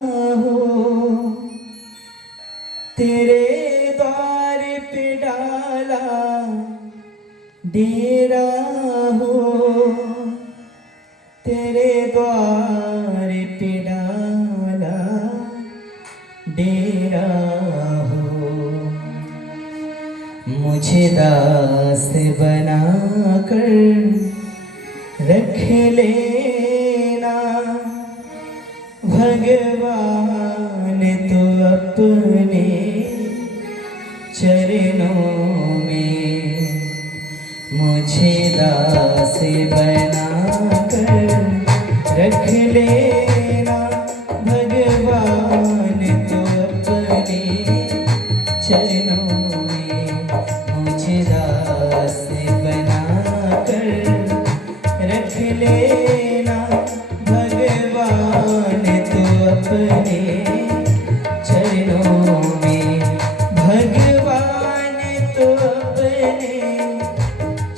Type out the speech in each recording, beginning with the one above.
हो तेरे द्वार पे डाला डेरा हो, तेरे द्वार पे डाला डेरा हो। मुझे दास बना कर रख लेना भगवान, तो अपने चरणों में। मुझे दास बना कर रख लेना भगवान, तो अपने चरणों में। मुझे दास बना कर रख लेना भगवान, तो अपने चरणों में। भगवान तो अपने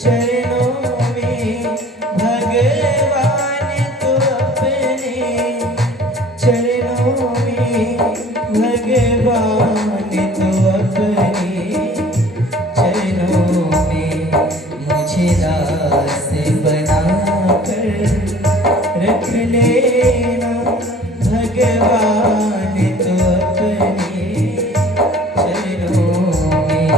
चरणों में, भगवान तो अपने चरणों में, भगवान तो अपने चरणों में। मुझे दास बना कर रख लेना भगवान, तो अपने चरणों में।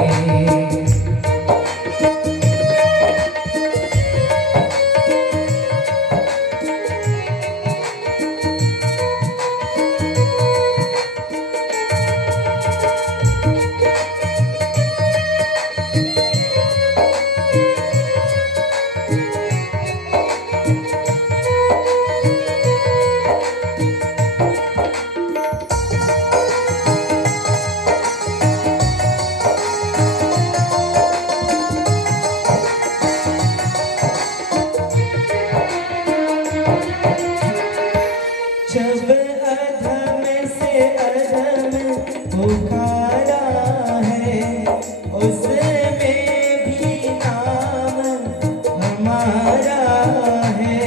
जब अधम से अधम पुकारा है, उसमें भी नाम हमारा है।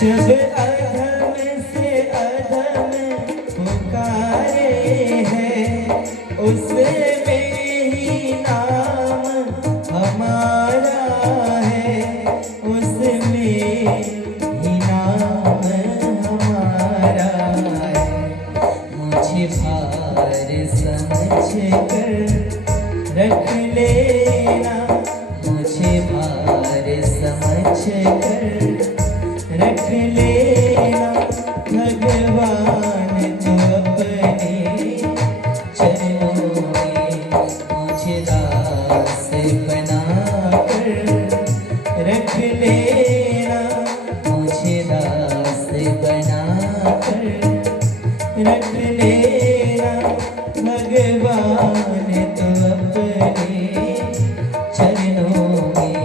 जब अधम से अधम पुकारे हैं, उसमें ही नाम हमारा है, उसमें ही नाम हमारा है। मुझे भार समझ कर रख लेना, मुझे भार समझ कर रख लेना भगवान, तो अपने चरणों में। मुझे दास बना कर रख लेना, मुझे दास बना कर रख लेना भगवान, तो अपने चरणों में।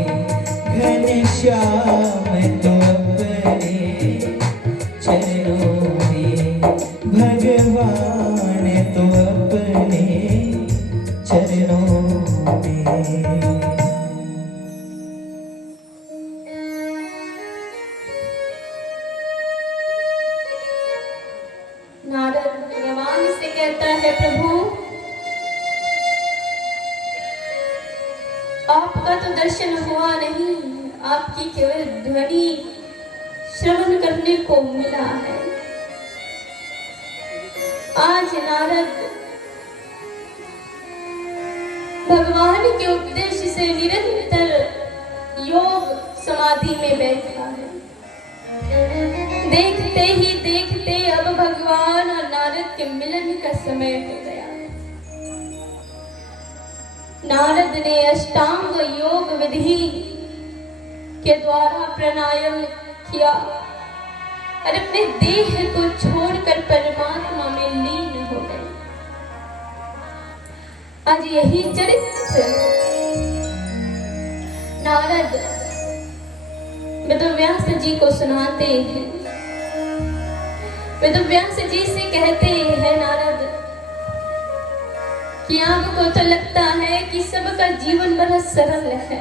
घनश्याम तो अपने चरणों में, भगवान तो अपने चरणों में। नारद भगवान से कहता है, प्रभु आपका तो दर्शन हुआ नहीं, आपकी केवल ध्वनि श्रवण करने को मिला है। आज नारद भगवान के उपदेश से निरंतर योग समाधि में बैठा है। देखते ही देखते अब भगवान और नारद के मिलन का समय हो गया। नारद ने अष्टांग योग विधि के द्वारा प्राणायाम किया और अपने देह को छोड़कर परमात्मा में लीन हो गए। आज यही चरित्र नारद वेदव्यास जी को सुनाते हैं। वेदव्यास जी से कहते हैं नारद कि आपको तो लगता है कि सबका जीवन बड़ा सरल है,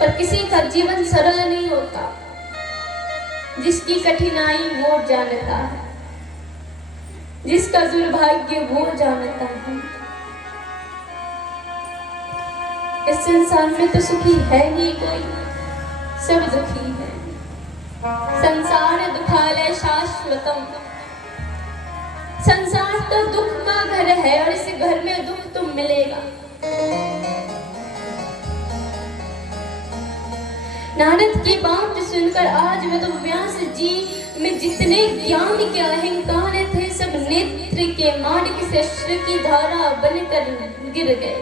पर किसी का जीवन सरल नहीं होता, जिसकी कठिनाई वो जानता है, जिसका दुर्भाग्य वो जानता है। इस संसार में तो सुखी है नहीं कोई, सब दुखी है। संसार दुखालय शाश्वतम, संसार तो दुख का घर है और इस घर में दुख तो मिलेगा। नारद की बात सुनकर आज वेदव्यास जी में जितने ज्ञान के अहंकार थे सब नेत्र के मार्ग से अश्रु की धारा बनकर गिर गए।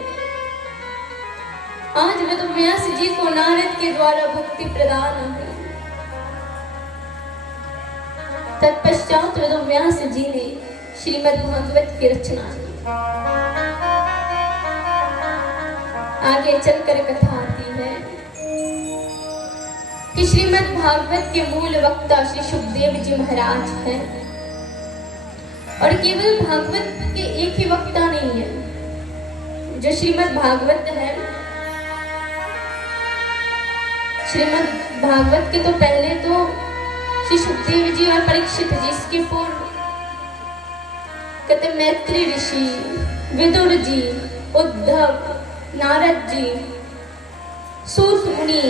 आज वेदव्यास जी को नारद के द्वारा भक्ति प्रदान हुई। तत्पश्चात वेदव्यास जी ने श्रीमद् भागवत की रचना की। आगे चलकर कथा आती है कि श्रीमद् भागवत के मूल वक्ता श्री सुखदेव जी महाराज हैं और केवल भागवत के एक ही वक्ता नहीं है। जो श्रीमद् भागवत है, श्रीमद् भागवत के तो पहले तो श्री सुखदेव जी और परीक्षित जी, इसके पूर्व कहते मैत्री ऋषि, विदुर जी, उद्धव, नारद जी, सूत मुनि,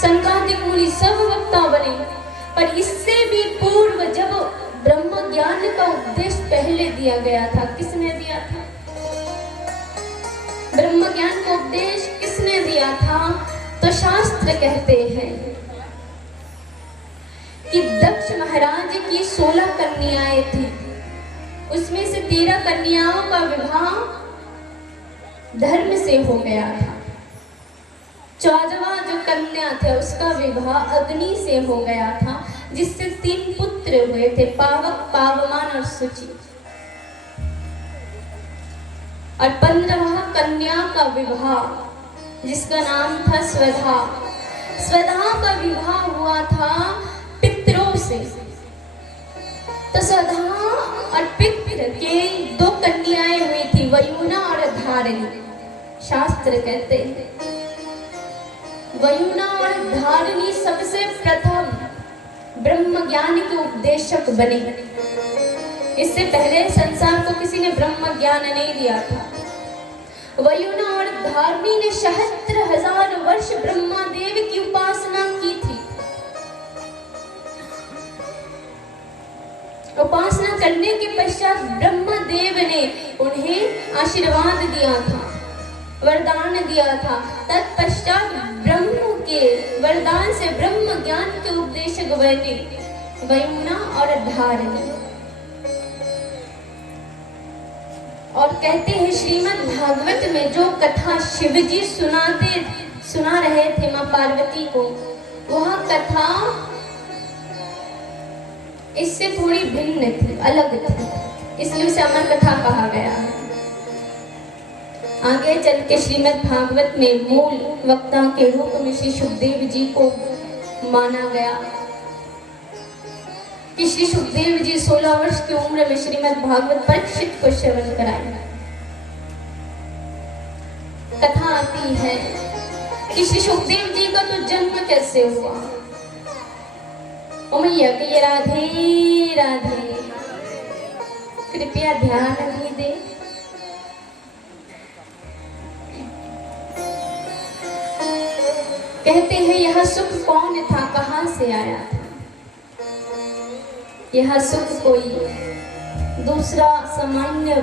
संकादिक मुनि सब वक्ता बने। पर इससे भी पूर्व जब ब्रह्म ज्ञान का उपदेश पहले दिया गया था, किसने दिया था? ब्रह्म ज्ञान का उपदेश किसने दिया था? तो शास्त्र कहते हैं कि दक्ष महाराज की 16 कन्याएं थी, उसमें से 13 कन्याओं का विवाह धर्म से हो गया था। 14वां जो कन्या थे उसका विवाह अग्नि से हो गया था, जिससे 3 पुत्र हुए थे, पावक, पावमान और सुचि। और 15वां कन्या का विवाह जिसका नाम था स्वधा, स्वधा का विवाह हुआ था पितरों से। तो स्वधा और पितर के 2 कन्याएं हुई थी, वयुना और धारिणी। शास्त्र कहते हैं वयुना और धारिणी सबसे प्रथम ब्रह्म ज्ञान के उपदेशक बने। इससे पहले संसार को किसी ने ब्रह्म ज्ञान नहीं दिया था। वयुना और धारिणी ने 70,000 वर्ष ब्रह्मा देव की उपासना की थी। उपासना करने के पश्चात ब्रह्मा देव ने उन्हें आशीर्वाद दिया था, वरदान दिया था। तत्पश्चात ब्रह्म के वरदान से ब्रह्म ज्ञान के उपदेशक बने वयुना और धारिणी। और कहते हैं श्रीमद् भागवत में जो कथा शिव जी सुना रहे थे मां पार्वती को, वह कथा इससे थोड़ी भिन्न थी, अलग थी, इसलिए उसे अमर कथा कहा गया है। आगे चल के श्रीमद् भागवत में मूल वक्ता के रूप में श्री सुखदेव जी को माना गया कि श्री सुखदेव जी 16 वर्ष की उम्र में श्रीमद् भागवत परीक्षित को श्रवण कराया। कथा आती है कि श्री सुखदेव जी का तो जन्म कैसे हुआ। ओ मैया कि राधे राधे, कृपया ध्यान भी दे। कहते हैं यह सुख कौन था, कहां से आया था? यह सुख कोई दूसरा सामान्य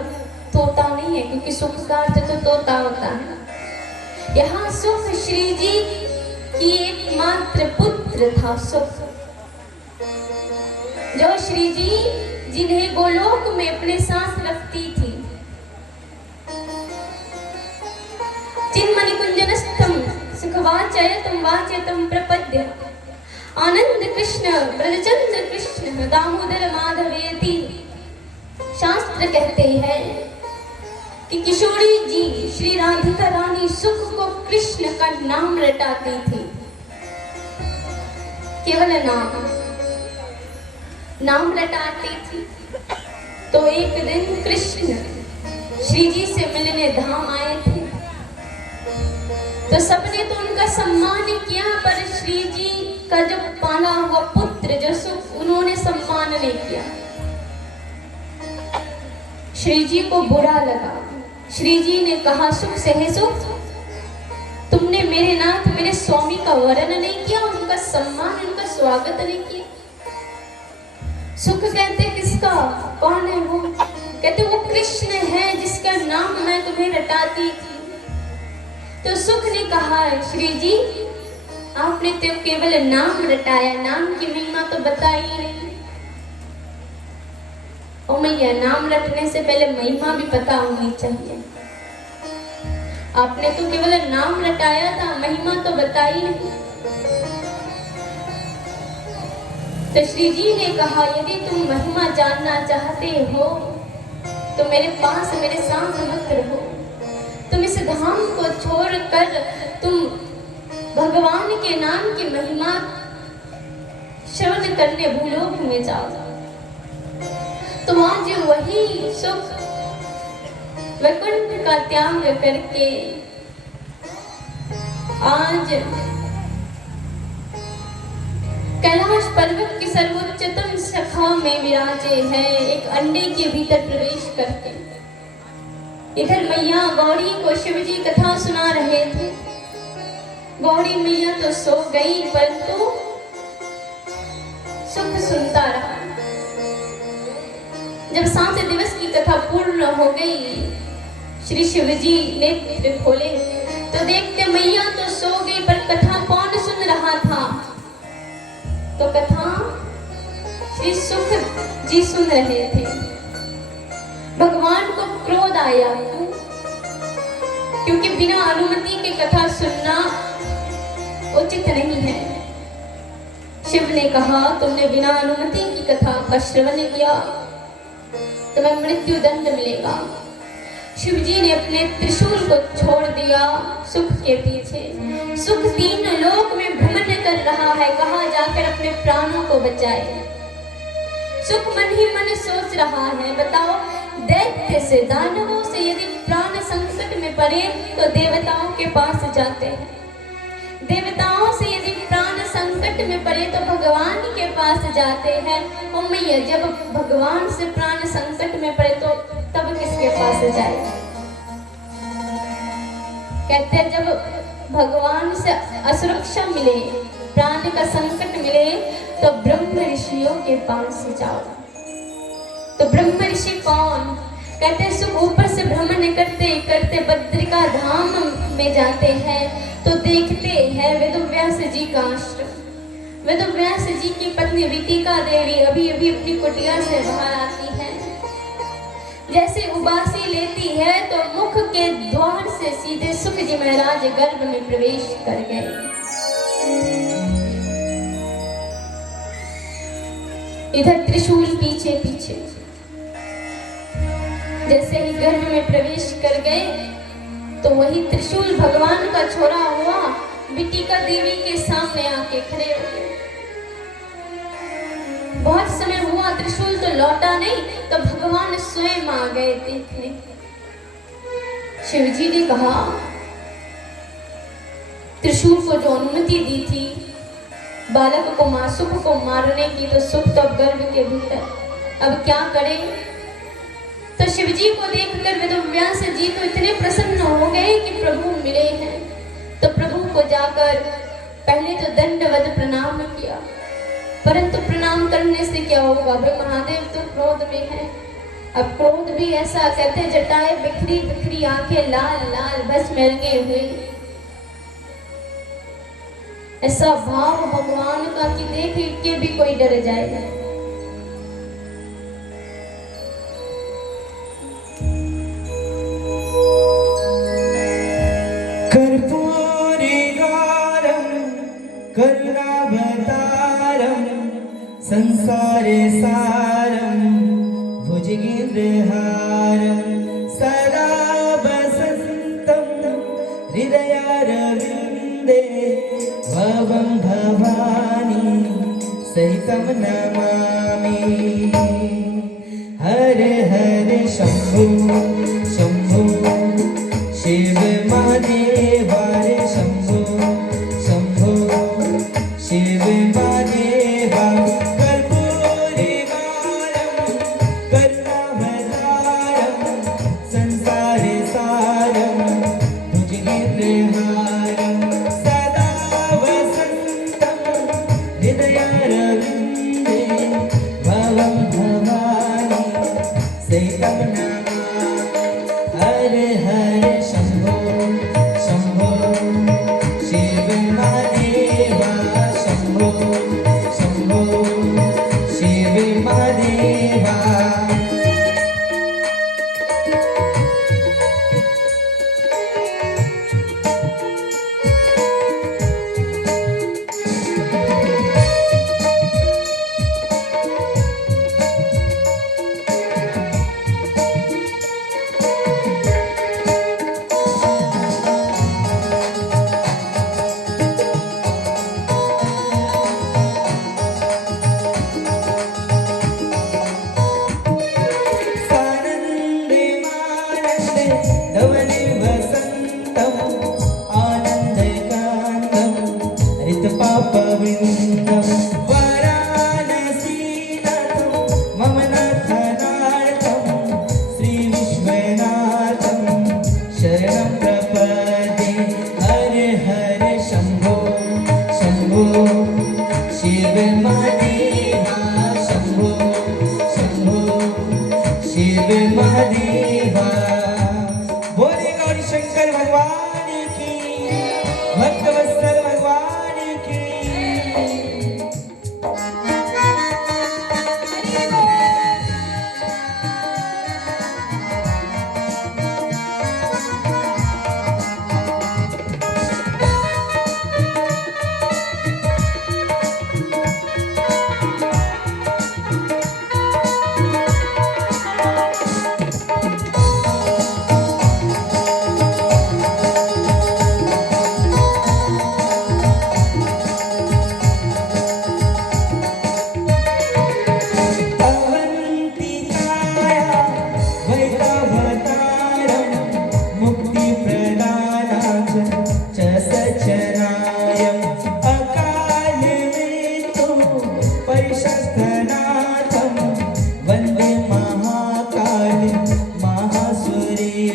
तोता नहीं है, क्योंकि सुख का अर्थ तो तोता होता है। यह सुख श्री जी की एकमात्र पुत्र था, सुख जो श्री जी जिन्हें गोलोक में अपने साथ रखती थी। चिन्मणि कुंजनस्थम सुखवाचयतम वाचयतम प्रपद्य आनंद कृष्ण ब्रजचंद्र कृष्ण दामोदर माधवेति। शास्त्र कहते हैं कि किशोरी जी श्री राधिका रानी सुख को कृष्ण का नाम रटाती थी। केवल नाम रटाती थी। तो एक दिन कृष्ण श्री जी से मिलने धाम आए थे। तो सबने तो उनका सम्मान किया, पर श्री जी का जो पाला हुआ पुत्र जो सुख, उन्होंने सम्मान नहीं किया। श्री जी को बुरा लगा। श्री जी ने कहा, सुख सहे सुख, तुमने मेरे नाथ मेरे स्वामी का वरण नहीं किया, उनका सम्मान उनका स्वागत नहीं किया। सुख कहते किसका, कौन है वो? कहते वो कृष्ण है जिसका नाम मैं तुम्हें रटाती थी। तो सुख ने कहा, श्री जी आपने तो केवल नाम रटाया, नाम की महिमा तो बताई नहीं। ओ मैया, नाम रटने से पहले महिमा भी पता होनी चाहिए। आपने तो केवल नाम रटाया था, महिमा तो बताई नहीं। तो श्री जी ने कहा, यदि तुम महिमा जानना चाहते हो तो मेरे पास मेरे साथ मत रहो। तुम इस धाम को छोड़कर तुम भगवान के नाम की महिमा श्रवण करने भूलोक में जाओ। तो आज वही सुख वैकुंठ का त्याग करके आज कैलाश पर्वत की सर्वोच्चतम शाखा में विराजे हैं, एक अंडे के भीतर प्रवेश करके। इधर मैया गौरी को शिव जी कथा सुना रहे थे। गौरी मैया तो सो गई, परंतु सुख सुनता रहा। जब 7 दिवस की कथा पूर्ण हो गई, श्री शिव जी नेत्र खोले तो देखते मैया तो सो गई, पर कथा कौन सुन रहा था? तो कथा श्री सुख जी सुन रहे थे। भगवान को क्रोध आया, क्योंकि बिना अनुमति की कथा सुनना उचित नहीं है। शिव ने कहा, तुमने बिना अनुमति की कथा का श्रवण किया, तुम्हें मृत्यु दंड मिलेगा। शिव जी ने अपने त्रिशूल को छोड़ दिया सुख के पीछे। सुख 3 लोक में भ्रमण कर रहा है, कहाँ जाकर अपने प्राणों को बचाए। सुख मन ही मन सोच रहा है, बताओ दैत्य से दानवों से यदि प्राण संकट में पड़े तो देवताओं के पास जाते हैं। देवताओं से यदि प्राण संकट में पड़े तो भगवान के पास जाते हैं। और मैया, जब भगवान से प्राण संकट में पड़े तो तब किसके पास जाए? कहते हैं जब भगवान से असुरक्षा मिले, प्राण का संकट मिले, तो ब्रह्म ऋषियों के पास जाओ। तो ब्रह्म ऋषि कौन? कहते हैं सुख ऊपर से भ्रमण करते करते बद्रिका धाम में जाते हैं तो देखते हैं वेदव्यास जी का आश्रम। वेदव्यास जी की पत्नी वितिका देवी अभी अभी अपनी कुटिया से बाहर आती है। जैसे उबासी लेती है तो मुख के द्वार से सीधे सुख जी महाराज गर्भ में प्रवेश कर गए। इधर त्रिशूल पीछे पीछे। जैसे ही गर्भ में प्रवेश कर गए तो वही त्रिशूल भगवान का छोड़ा हुआ वितिका देवी के सामने आके खड़े हो गए। बहुत समय हुआ, त्रिशूल तो लौटा नहीं, तो भगवान स्वयं आ गए देखने। शिव जी ने कहा, त्रिशूल को जो अनुमति दी थी बालक को सुख को मारने की, तो सुख तो अब गर्भ के भीतर, अब क्या करे? तो शिव जी को देखकर वेदव्यास जी तो इतने प्रसन्न हो गए कि प्रभु मिले हैं। तो प्रभु को जाकर पहले तो दंडवत प्रणाम किया, परंतु प्रणाम करने से क्या होगा? भाई महादेव तो क्रोध में है। अब क्रोध भी ऐसा, कहते हैं जटाएं बिखरी बिखरी, आंखें लाल लाल बस में रंगे हुए, ऐसा भाव भगवान का कि देख के भी कोई डर जाएगा। करुणावतारं संसारे सारं भुजगेन्द्रहारं सदा वसन्तं हृदयारविन्दे भवं भवानी सहितं नमामि। हर हर शंभो शंभो शिव महादेव।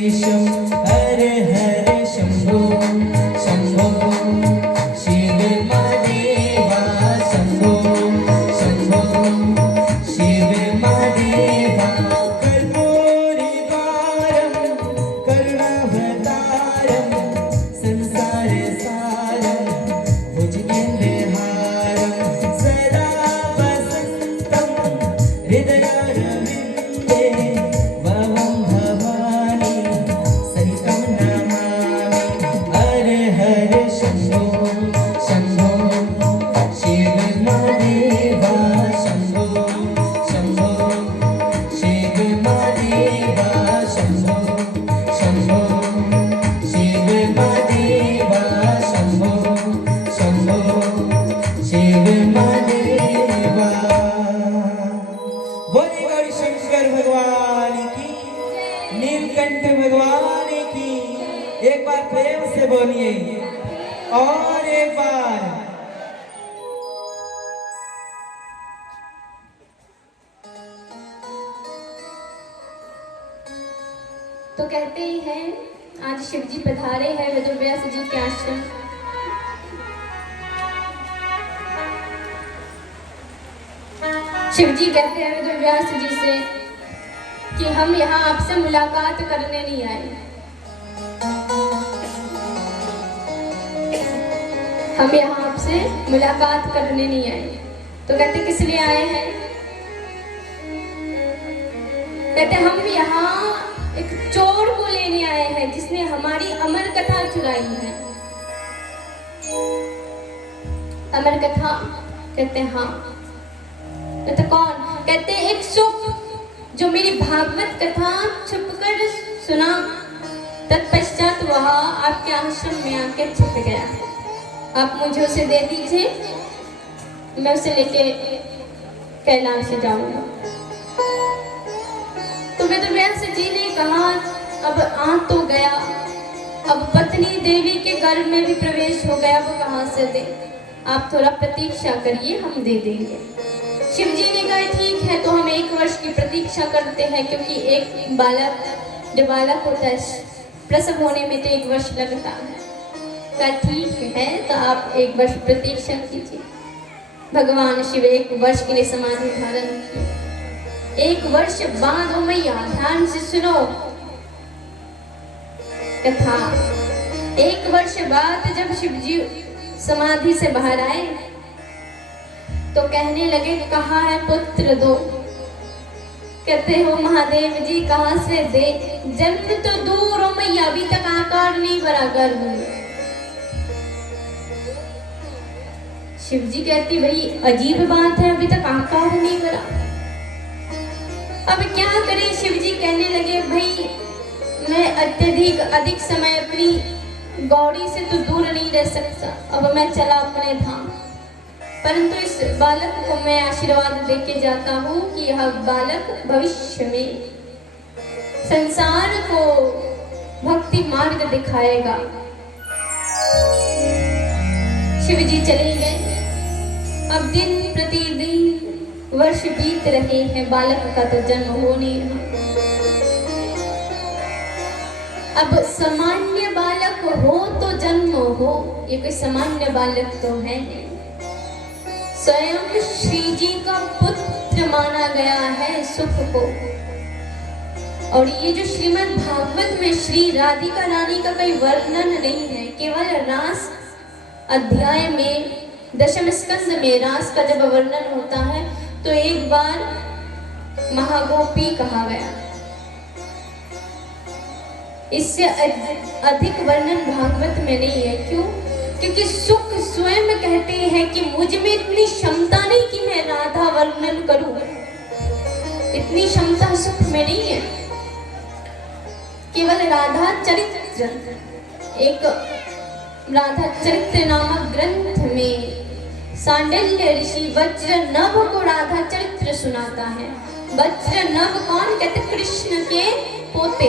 गणेशं हर हर शंभो शंभो शिव महादेवा शंभो शंभो शिव महादेवा कर्पूरिवारं करुणावतारं संसारसारं भुजगेन्द्रहारं सदा वसन्तं हृदयारविन्दे भवं भवानी सहितं नमामि हर हर शंभो शंभो शिव महादेवा शंभो शंभो शिव महादेवा शंभो शंभो शिव महादेवा शंभो शंभो शिव महादेवा। बोले गौरी शंकर भगवान की, नीलकंठ भगवान की। एक बार प्रेम से बोलिए और एक बार। तो कहते ही हैं आज शिव जी पधारे हैं वेदव्यास जी के आश्रम। शिव जी कहते हैं वेदव्यास जी से कि हम यहाँ आपसे मुलाकात करने नहीं आए, हम यहाँ आपसे मुलाकात करने नहीं आए। तो कहते किस लिए आए हैं? कहते हम यहाँ एक चोर को लेने आए हैं जिसने हमारी अमर कथा चुराई है। अमर कथा? कहते हाँ। कहते कौन? कहते एक सुख जो मेरी भागवत कथा छुपकर सुना, तत्पश्चात वह आपके आश्रम में आके छिप गया। आप मुझे उसे दे दीजिए, मैं उसे लेके कैलाश जाऊंगा। तो वेदव्यास जी ने कहा अब आ तो गया, अब पत्नी देवी के गर्भ में भी प्रवेश हो गया, वो कहाँ से दे? आप थोड़ा प्रतीक्षा करिए, हम दे देंगे। शिव जी ने कहा ठीक है, तो हम 1 वर्ष की प्रतीक्षा करते हैं, क्योंकि एक बालक जो बालक होता है प्रसव होने में तो 1 वर्ष लगता है। कहा ठीक है, तो आप 1 वर्ष प्रतीक्षा कीजिए। भगवान शिव 1 वर्ष के लिए समाधि धारण किए। 1 वर्ष बाद ओ मैया ध्यान से सुनो कथा। 1 वर्ष बाद जब शिव जी समाधि से बाहर आए तो कहने लगे कहाँ है पुत्र दो? कहते हो महादेव जी कहाँ से दे? जन्म तो दूर हो मैया, अभी तक आकार नहीं बड़ा गर्भ में। शिव जी कहती भाई अजीब बात है, अभी तक आकार नहीं बड़ा, अब क्या करें? शिव जी कहने लगे भाई मैं अधिक समय अपनी गौरी से तो दूर नहीं रह सकता, अब मैं चला अपने धाम, परंतु इस बालक को मैं आशीर्वाद देके जाता हूँ कि यह बालक भविष्य में संसार को भक्ति मार्ग दिखाएगा। शिव जी चले गए। अब दिन प्रतिदिन वर्ष बीत रहे हैं, बालक का तो जन्म हो नहीं रहा। अब सामान्य बालक हो तो जन्म हो, ये कोई सामान्य बालक तो है नहीं, स्वयं श्री जी का पुत्र माना गया है सुख को। और ये जो श्रीमद् भागवत में श्री राधिका रानी का कोई वर्णन नहीं है, केवल रास अध्याय में दशम स्कंद में रास का जब वर्णन होता है तो एक बार महागोपी कहा गया। इससे अधिक वर्णन भागवत में नहीं है। क्यों? क्योंकि सुख स्वयं कहते हैं कि मुझ में इतनी क्षमता नहीं कि मैं राधा वर्णन करूं, इतनी क्षमता सुख में नहीं है। केवल राधा चरित्र, एक राधा चरित्र नामक ग्रंथ में सांडिल्य ऋषि वज्र नभ को राधा चरित्र सुनाता है। वज्र नभ कौन? कहते कृष्ण के पोते।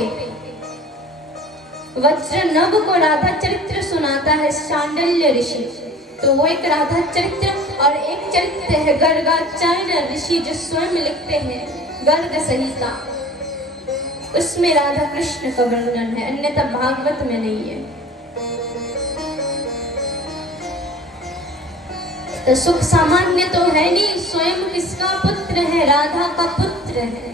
वज्र नभ को राधा चरित्र सुनाता है सांडिल्य ऋषि। तो वो एक राधा चरित्र और एक चरित्र है गर्गाचार्य ऋषि जो स्वयं लिखते हैं गर्ग संहिता। उसमें राधा कृष्ण का वर्णन है, अन्यथा भागवत में नहीं है। तो सुख सामान्य तो है नहीं, स्वयं किसका पुत्र है? राधा का पुत्र है।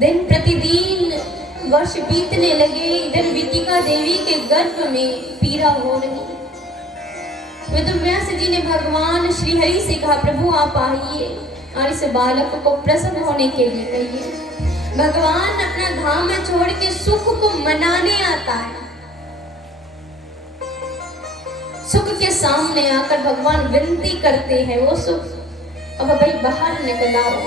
दिन प्रतिदिन वर्ष बीतने लगे, इधर वितिका देवी के गर्भ में पीड़ा हो रही। वेदव्यास जी ने भगवान श्री हरि से कहा, प्रभु आप आइए और इस बालक को प्रसव होने के लिए कहिए। भगवान अपना धाम छोड़ के सुख को मनाने आता है। सुख के सामने आकर भगवान विनती करते हैं, वो सुख अब भाई बाहर निकल आओ,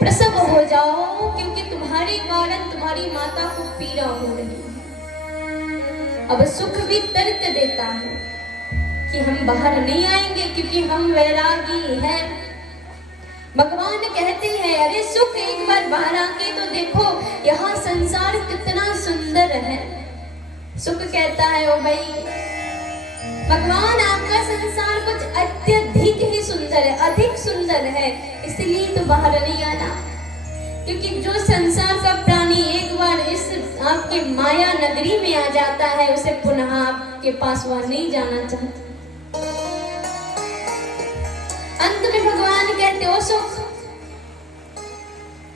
प्रसव हो जाओ, क्योंकि तुम्हारे कारण तुम्हारी माता को पीड़ा हो रही है। अब सुख भी तर्क देता है कि हम बाहर नहीं आएंगे क्योंकि हम वैरागी हैं। भगवान कहते हैं, अरे सुख एक बार बाहर आके तो देखो, यहाँ संसार कितना सुंदर है। सुख कहता है, ओ भाई भगवान आपका संसार कुछ अत्यधिक ही सुंदर है, अधिक सुंदर है, इसलिए तो बाहर नहीं आना। क्योंकि जो संसार का प्राणी एक बार इस आपके माया नगरी में आ जाता है, उसे पुनः आपके पास वह नहीं जाना चाहता। अंत में भगवान कहते हो, सुख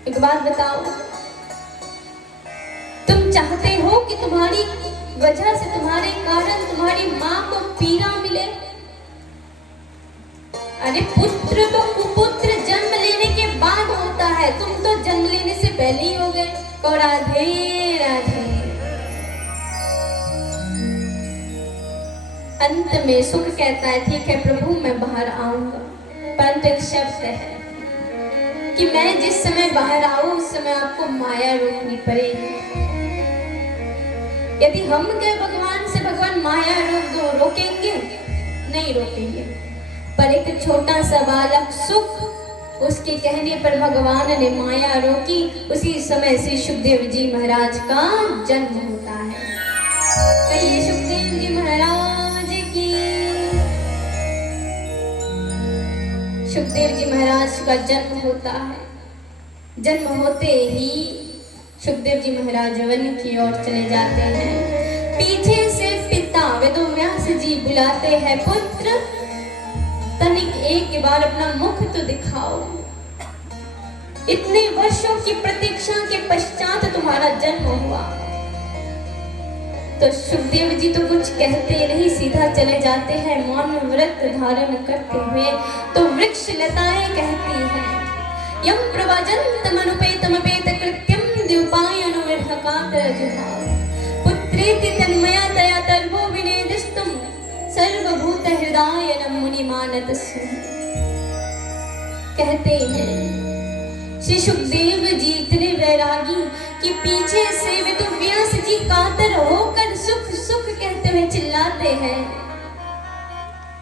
एक बात बताओ, तुम चाहते हो कि तुम्हारी वजह से, तुम्हारे कारण तुम्हारी माँ को पीड़ा मिले? अरे पुत्र तो कुपुत्र जन्म लेने के बाद होता है, तुम तो जन्म लेने से पहले ही हो गए। और राधे राधे। अंत में सुख कहता है, ठीक है प्रभु मैं बाहर आऊंगा, परंतु एक शर्त है कि मैं जिस समय बाहर आऊं उस समय आपको माया रोकनी पड़ेगी। यदि हम कहे भगवान से, भगवान माया रोक दो, रोकेंगे? नहीं रोकेंगे। पर एक छोटा सा बालक सुख, उसके कहने पर भगवान ने माया रोकी। उसी समय श्री सुखदेव जी महाराज का जन्म होता है। कहिए सुखदेव जी महाराज की। सुखदेव जी महाराज का जन्म होता है। जन्म होते ही सुखदेव जी महाराज वन की ओर चले जाते हैं। पीछे से पिता वेदव्यास जी बुलाते हैं, पुत्र तनिक एक बार अपना मुख तो दिखाओ। इतने वर्षों की प्रतीक्षा के पश्चात तुम्हारा जन्म हुआ। तो सुखदेव जी तो कुछ कहते नहीं, सीधा चले जाते हैं मौन व्रत धारण करते हुए। तो वृक्ष लताएं कहती हैं, यम प्रवाजन्तमनुपेतमपेत कृत्यं पुत्रेति तन्मया तया तर्वो विनेदिस्तुं सर्वभूत हृदयनं मुनिमानतस्सु। कहते हैं श्री सुखदेव जी इतने वैरागी कि पीछे से वेदव्यास जी कातर होकर सुख सुख कहते हुए चिल्लाते हैं।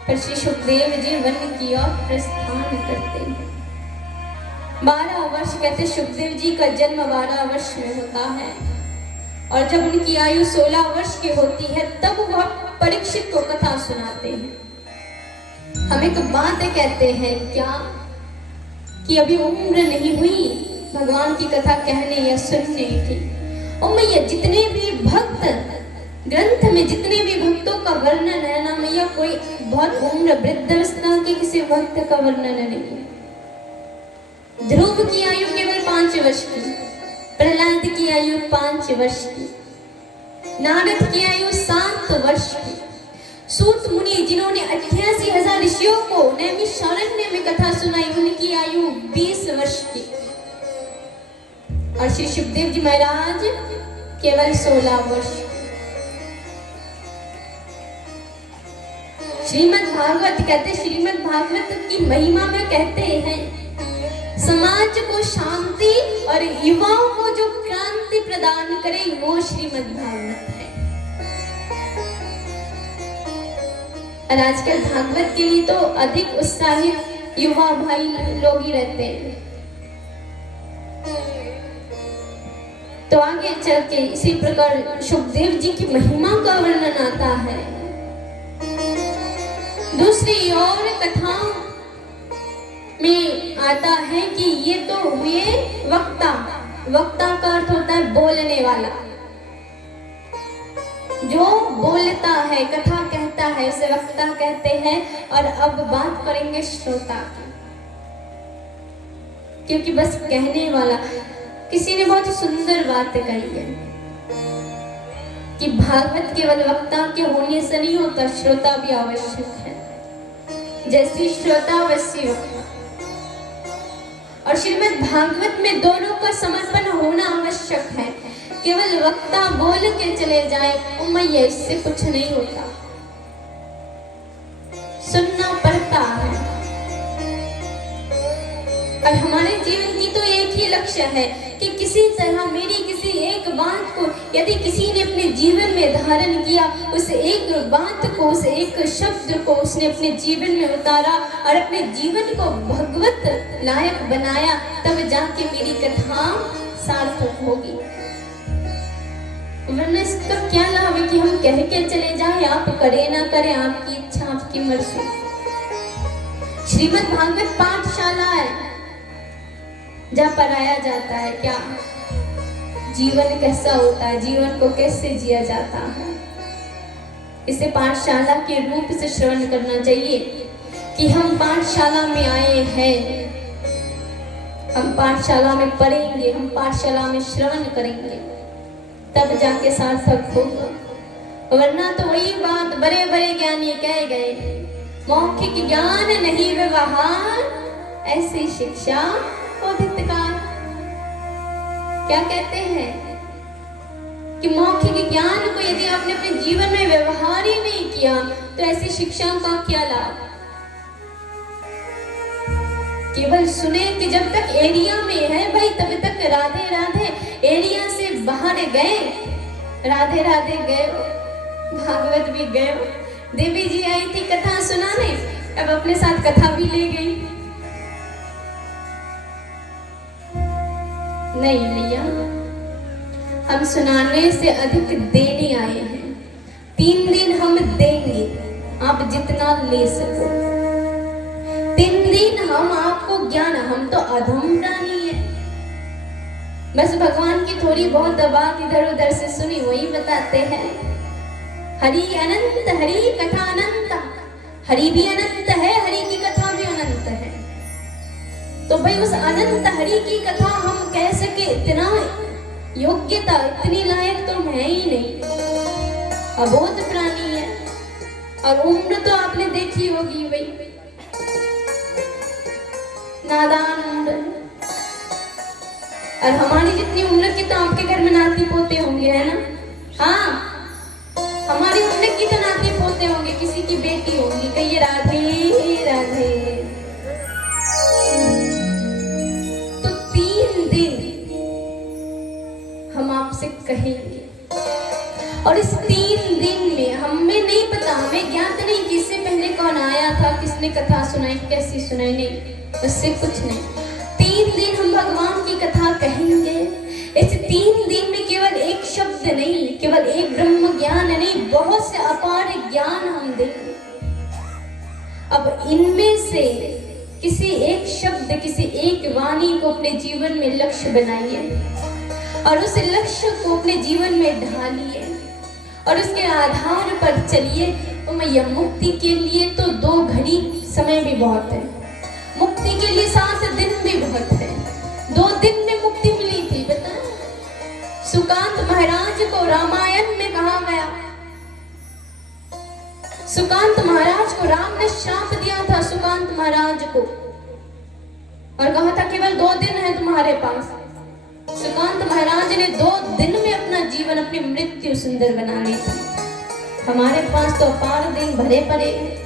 पर श्री सुखदेव जी वन की ओर प्रस्थान करते हैं। 12 वर्ष कहते सुखदेव जी का जन्म 12 वर्ष में होता है, और जब उनकी आयु 16 वर्ष की होती है तब वह परीक्षित को कथा सुनाते हैं। हम एक बात कहते हैं क्या कि अभी उम्र नहीं हुई भगवान की कथा कहने या सुनने की। और मैया जितने भी भक्त ग्रंथ में जितने भी भक्तों का वर्णन है ना मैया, कोई बहुत उम्र वृद्धावस्था के किसी भक्त का वर्णन नहीं है। ध्रुव की आयु केवल 5 वर्ष की, प्रहलाद की आयु 5 वर्ष की, नारद की आयु 7 वर्ष की, सूत मुनि जिन्होंने 88,000 ऋषियों को नैमिषारण्य में कथा सुनाई, उनकी आयु 20 वर्ष की, और श्री सुखदेव जी महाराज केवल 16 वर्ष। श्रीमद् भागवत कहते, श्रीमद् भागवत की महिमा में कहते हैं समाज को शांति और युवाओं को जो क्रांति प्रदान करे वो श्रीमद् भागवत है। और आजकल भागवत के लिए तो अधिक उत्साहित युवा भाई लोग ही रहते हैं। तो आगे चल के इसी प्रकार सुखदेव जी की महिमा का वर्णन आता है। दूसरी और कथाओं में आता है कि ये तो हुए वक्ता, वक्ता का अर्थ होता है बोलने वाला, जो बोलता है, कथा कहता है, उसे वक्ता कहते हैं। और अब बात करेंगे श्रोता की, क्योंकि बस कहने वाला, किसी ने बहुत सुंदर बात कही है कि भागवत केवल वक्ता के होने से नहीं होता, श्रोता भी आवश्यक है। जैसी श्रोता वैसी वक्ता। और श्रीमद् भागवत में दोनों का समर्पण होना आवश्यक है। केवल वक्ता बोल के चले जाए, उमैया इससे कुछ नहीं होता, सुनना पड़ता है। और हमारे जीवन की तो एक ही लक्ष्य है कि किसी तरह मेरी किसी एक बात को यदि किसी ने अपने जीवन में धारण किया, उस एक बात को, उस एक शब्द को उसने अपने जीवन में उतारा और अपने जीवन को भगवत लायक बनाया, तब जाके मेरी कथा सार्थक होगी। वरना इसका क्या लाभ है कि हम कह के चले जाएं, आप करें ना करें, आपकी इच्छा, आपकी मर्जी। श्रीमद् भागवत पाठशाला है जहाँ पढ़ाया जाता है क्या जीवन कैसा होता है, जीवन को कैसे जिया जाता है। इसे पाठशाला के रूप से श्रवण करना चाहिए कि हम पाठशाला में आए हैं, हम पाठशाला में पढ़ेंगे, हम पाठशाला में श्रवण करेंगे, तब जाके सार्थक होगा। वरना तो वही बात बड़े बड़े ज्ञानी कह गए, मौखिक ज्ञान नहीं व्यवहार, ऐसी शिक्षा को धिक्कार। क्या कहते हैं कि मौखिक ज्ञान को यदि आपने अपने जीवन में व्यवहार ही नहीं किया तो ऐसी शिक्षा का क्या लाभ। केवल सुने कि जब तक एरिया में है भाई तब तक राधे राधे, एरिया से बाहर गए राधे राधे गए, भागवत भी गए, देवी जी आई थी कथा सुनाने, अब अपने साथ कथा भी ले गई। नहीं भैया, हम सुनाने से अधिक देने आए हैं। 3 दिन हम देंगे, आप जितना ले सको। 3 दिन हम आपको ज्ञान, हम तो अधम प्राणी है, बस भगवान की थोड़ी बहुत बात इधर उधर से सुनी वही बताते हैं। हरि अनंत, हरि कथा अनंत, हरि भी अनंत है, हरि की कथा भी अनंत है। तो भाई उस अनंत हरि की कथा हम कह सके, इतना योग्यता, इतनी लायक तो है ही नहीं, अबोध प्राणी है। और उम्र तो आपने देखी होगी भाई, नादान उम्र। और हमारी जितनी उम्र की तो आपके घर में नाती पोते होंगे, है ना? हाँ, हमारी उम्र की तो नाती पोते होंगे, किसी की बेटी होगी, कहिए राधे राधे। तो 3 दिन हम आपसे कहेंगे, और इस 3 दिन में हमें नहीं पता, हमें ज्ञात नहीं कि इससे पहले कौन आया था, किसने कथा सुनाई, कैसी सुनाई, नहीं, उससे कुछ नहीं। 3 दिन हम भगवान की कथा कहेंगे। इस 3 दिन में केवल एक शब्द नहीं, केवल एक ब्रह्म ज्ञान नहीं, बहुत से अपार ज्ञान हम देंगे। अब इनमें से किसी एक शब्द, किसी एक वाणी को अपने जीवन में लक्ष्य बनाइए और उस लक्ष्य को अपने जीवन में ढालिए और उसके आधार पर चलिए। तो मैया मुक्ति के लिए तो 2 घड़ी समय भी बहुत है, मुक्ति के लिए 7 दिन भी बहुत है। 2 दिन में मुक्ति मिली थी, बता। सुकांत महाराज को रामायण में कहा गया, सुकांत महाराज को राम ने श्राप दिया था, सुकांत महाराज को, और कहा था केवल 2 दिन है तुम्हारे पास। सुकांत महाराज ने 2 दिन में अपना जीवन, अपनी मृत्यु सुंदर बना ली थी। हमारे पास तो अपार दिन भरे पड़े हैं।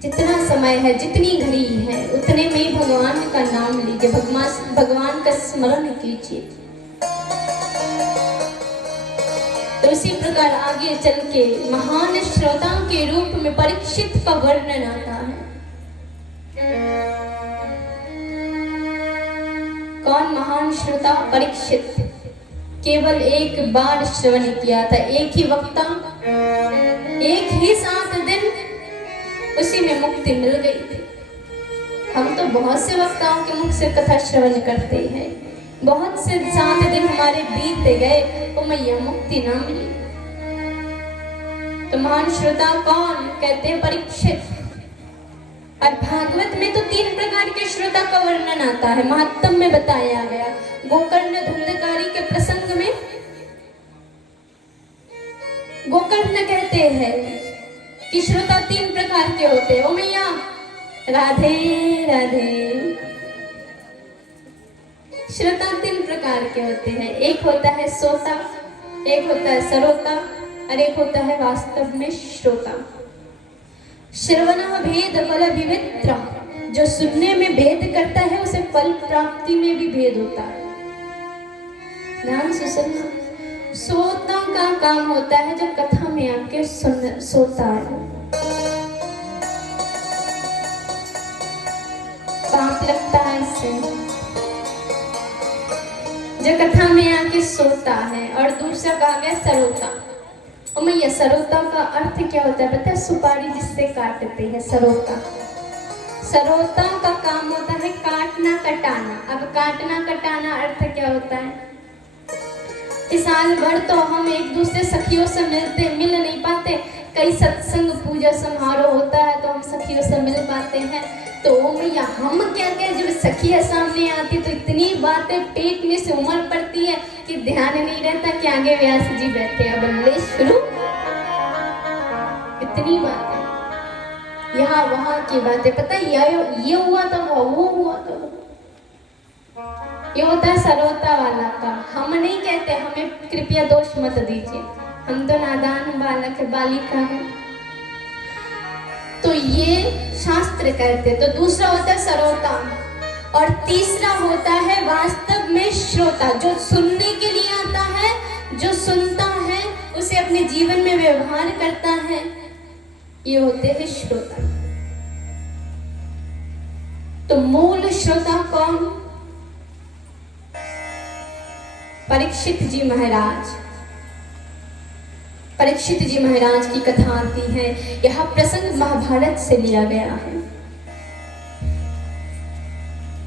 जितना समय है, जितनी घड़ी है, उतने में ही भगवान का नाम लीजिए, भगवान का स्मरण कीजिए। तो इसी प्रकार आगे चल के महान श्रोता के रूप में परीक्षित का वर्णन आता है। कौन महान श्रोता? परीक्षित। केवल एक बार श्रवण किया था, एक ही वक्ता, एक ही 7 दिन, उसी में मुक्ति मिल गई थी। हम तो बहुत से वक्ताओं के मुख से कथा श्रवण करते हैं, बहुत से 7 दिन हमारे बीत गए, ओ मैया मुक्ति ना मिली। तो महान श्रोता कौन? कहते हैं परीक्षित। और भागवत में तो 3 प्रकार के श्रोता का वर्णन आता है, महात्म में बताया गया। गोकर्ण धुंधकारी के प्रसंग में गोकर्ण कहते हैं कि श्रोता 3 प्रकार के होते हैं। ओ मैया राधे राधे। श्रोता 3 प्रकार के होते हैं, एक होता है सोता, एक होता है सरोता और एक होता है वास्तव में श्रोता। श्रवणः भेद फल विवित्र, जो सुनने में भेद करता है उसे फल प्राप्ति में भी भेद होता है। ध्यान से सुनना। सोता का काम होता है जो कथा में आके सोता है। पाप लगता है इससे, जो कथा में आके सोता है। और दूसरा कहा गया सरोता। और मैया सरोता का अर्थ क्या होता है पता है? सुपारी जिससे काटते हैं, सरोता। सरोता का काम होता है काटना कटाना। अब काटना कटाना अर्थ क्या होता है? इस साल भर तो हम एक दूसरे सखियों से मिल नहीं पाते। कई सत्संग पूजा समारोह होता है तो हम सखियों से मिल पाते हैं। तो मैया हम क्या कहें, जब सखियां सामने आती तो इतनी बातें पेट में से उमड़ पड़ती है कि ध्यान नहीं रहता कि आगे व्यास जी बैठे। अब ले शुरू, इतनी बातें, यहाँ वहाँ की बातें, पता है ये हुआ तो वो हुआ तो। ये होता है सरोता वाला का। हम नहीं कहते, हमें कृपया दोष मत दीजिए, हम तो नादान बालक बालिका है। तो ये शास्त्र कहते। तो दूसरा होता है सरोता और तीसरा होता है वास्तव में श्रोता, जो सुनने के लिए आता है, जो सुनता है, उसे अपने जीवन में व्यवहार करता है। ये होते हैं श्रोता। तो मूल श्रोता कौन? परीक्षित जी महाराज। परीक्षित जी महाराज की कथा आती है। यह प्रसंग महाभारत से लिया गया है।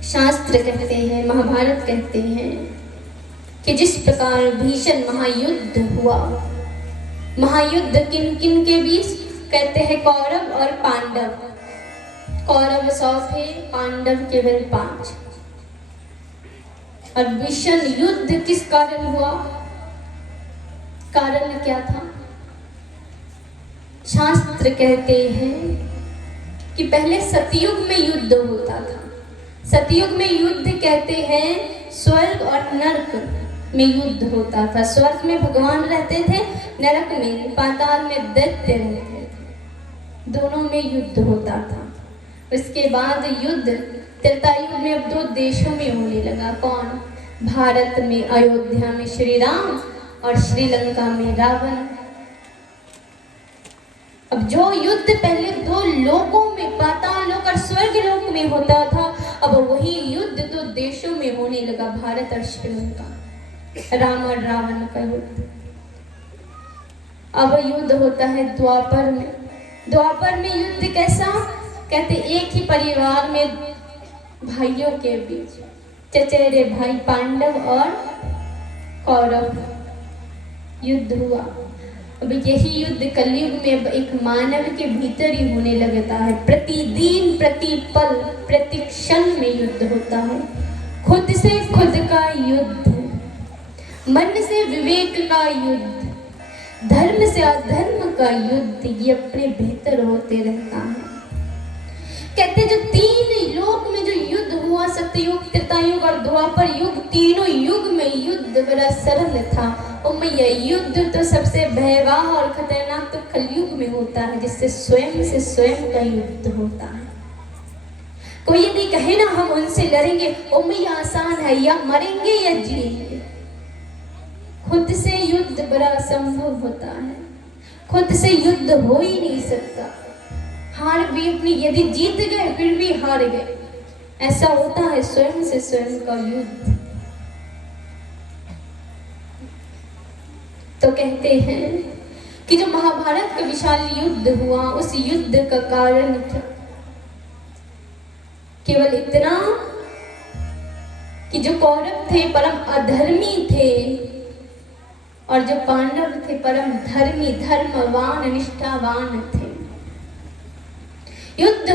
शास्त्र कहते हैं, महाभारत कहते हैं कि जिस प्रकार भीषण महायुद्ध हुआ, महायुद्ध किन किन के बीच? कहते हैं कौरव और पांडव। कौरव 100 थे, पांडव केवल 5। और भीषण युद्ध किस कारण हुआ? कारण क्या था? शास्त्र कहते हैं कि पहले सतयुग में युद्ध होता था। सतयुग में युद्ध कहते हैं स्वर्ग और नरक में युद्ध होता था। स्वर्ग में भगवान रहते थे, नरक में पाताल में दैत्य रहते थे। दोनों में युद्ध होता था। उसके बाद युद्ध त्रेतायुग में अब 2 देशों में होने लगा। कौन? भारत में अयोध्या में श्री राम और श्रीलंका में रावण। अब जो युद्ध पहले 2 लोकों में, पाताल लोक और स्वर्ग लोक में होता था, अब वही युद्ध 2 देशों में होने लगा, भारत और श्रीलंका। राम और रावण का युद्ध। अब युद्ध होता है द्वापर में। द्वापर में युद्ध कैसा? कहते एक ही परिवार में भाइयों के बीच, चचेरे भाई पांडव और कौरव युद्ध हुआ। अब यही युद्ध कलयुग में अब एक मानव के भीतर ही होने लगता है। प्रतिदिन, प्रतिपल, प्रति क्षण में युद्ध होता है। खुद से खुद का युद्ध, मन से विवेक का युद्ध, धर्म से अधर्म का युद्ध, ये अपने भीतर होते रहता है। कहते जो 3 लोक में जो युद्ध हुआ, सतयुग, त्रेतायुग और द्वापर युग, तीनों युग में युद्ध बड़ा सरल था। और मैया युद्ध तो सबसे भयावह और खतरनाक तो कलयुग में होता है, जिससे स्वयं से स्वयं का युद्ध होता है। कोई यदि कहे ना हम उनसे लड़ेंगे, ओ मैया आसान है, या मरेंगे या जिएंगे। खुद से युद्ध बड़ा असंभव होता है। खुद से युद्ध हो ही नहीं सकता। हार भी अपनी, यदि जीत गए फिर भी हार गए। ऐसा होता है स्वयं से स्वयं का युद्ध। तो कहते हैं कि जो महाभारत का विशाल युद्ध हुआ, उस युद्ध का कारण क्या? केवल इतना कि जो कौरव थे परम अधर्मी थे और जो पांडव थे परम धर्मी, धर्मवान, निष्ठावान थे। युद्ध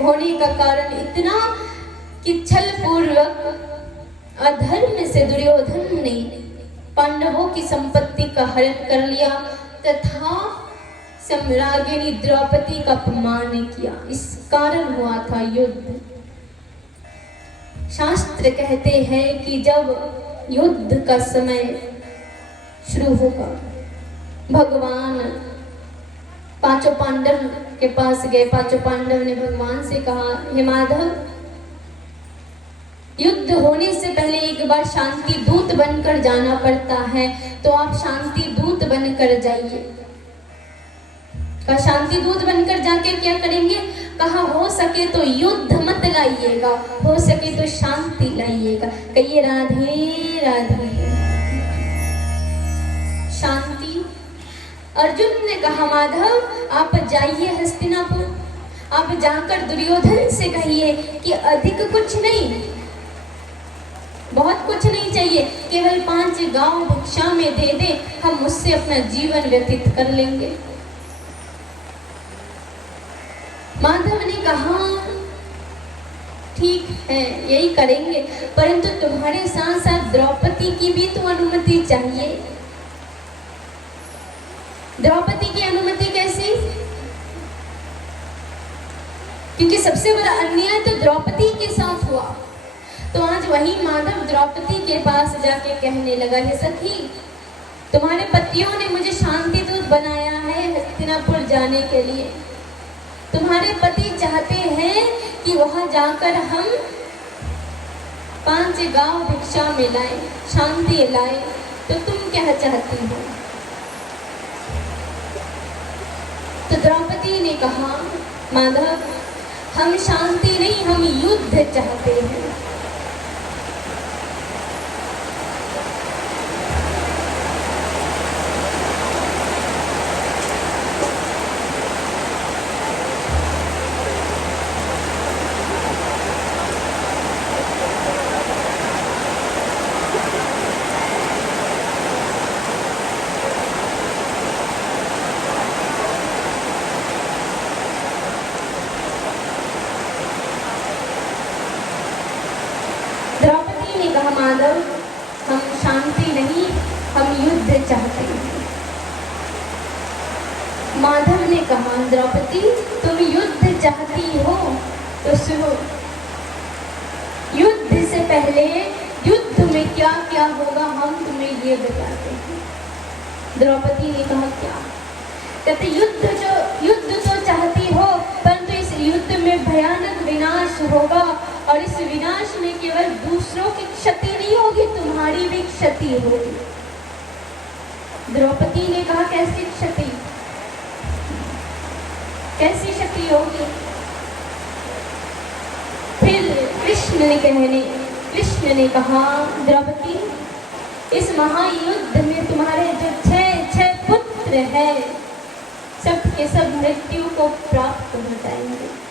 होने का कारण इतना कि छल पूर्वक अधर्म से दुर्योधन ने पांडवों की संपत्ति का हरण कर लिया तथा सम्राज्ञी द्रौपदी का अपमान किया। इस कारण हुआ था युद्ध। शास्त्र कहते हैं कि जब युद्ध का समय शुरू होगा, भगवान पांचों पांडव के पास गए। पांचों पांडव ने भगवान से कहा, हे माधव, युद्ध होने से पहले एक बार शांति दूत बनकर जाना पड़ता है, तो आप शांति दूत बनकर जाइए। कहा शांति दूत बनकर जाके क्या करेंगे? कहा हो सके तो युद्ध मत लाइएगा, हो सके तो शांति लाइएगा। कहिए राधे राधे। शांति। अर्जुन ने कहा माधव आप जाइए हस्तिनापुर, आप जाकर दुर्योधन से कहिए कि अधिक कुछ नहीं, बहुत कुछ नहीं चाहिए, केवल 5 गांव भिक्षा में दे दे, हम उससे अपना जीवन व्यतीत कर लेंगे। माधव ने कहा ठीक है यही करेंगे, परंतु तुम्हारे साथ साथ द्रौपदी की भी तो अनुमति चाहिए। द्रौपदी की अनुमति कैसी? क्योंकि सबसे बड़ा अन्याय तो द्रौपदी के साथ हुआ। तो आज वही माधव द्रौपदी के पास जाके कहने लगा, हे सखी, तुम्हारे पतियों ने मुझे शांति दूत बनाया है हस्तिनापुर जाने के लिए। तुम्हारे पति चाहते हैं कि वहां जाकर हम 5 गांव भिक्षा में लाए, शांति लाए, तो तुम क्या चाहती हो? तो द्रौपदी ने कहा, माधव हम शांति नहीं, हम युद्ध चाहते हैं। द्रौपदी ने कहा, माधव हम शांति नहीं, हम युद्ध चाहते हैं। माधव ने कहा, द्रौपदी तुम युद्ध चाहती हो तो सुनो, युद्ध से पहले युद्ध में क्या क्या होगा हम तुम्हें ये बताते हैं। द्रौपदी ने कहा, क्या? कहते युद्ध तो चाहती हो, परंतु इस युद्ध में भयानक विनाश होगा और इस विनाश में केवल दूसरों की क्षति नहीं होगी, तुम्हारी भी क्षति होगी। द्रौपदी ने कहा, कैसी क्षति? कैसी क्षति होगी? फिर कृष्ण ने कहा, द्रौपदी इस महायुद्ध में तुम्हारे जो 6 पुत्र हैं सब के सब मृत्यु को प्राप्त हो जाएंगे।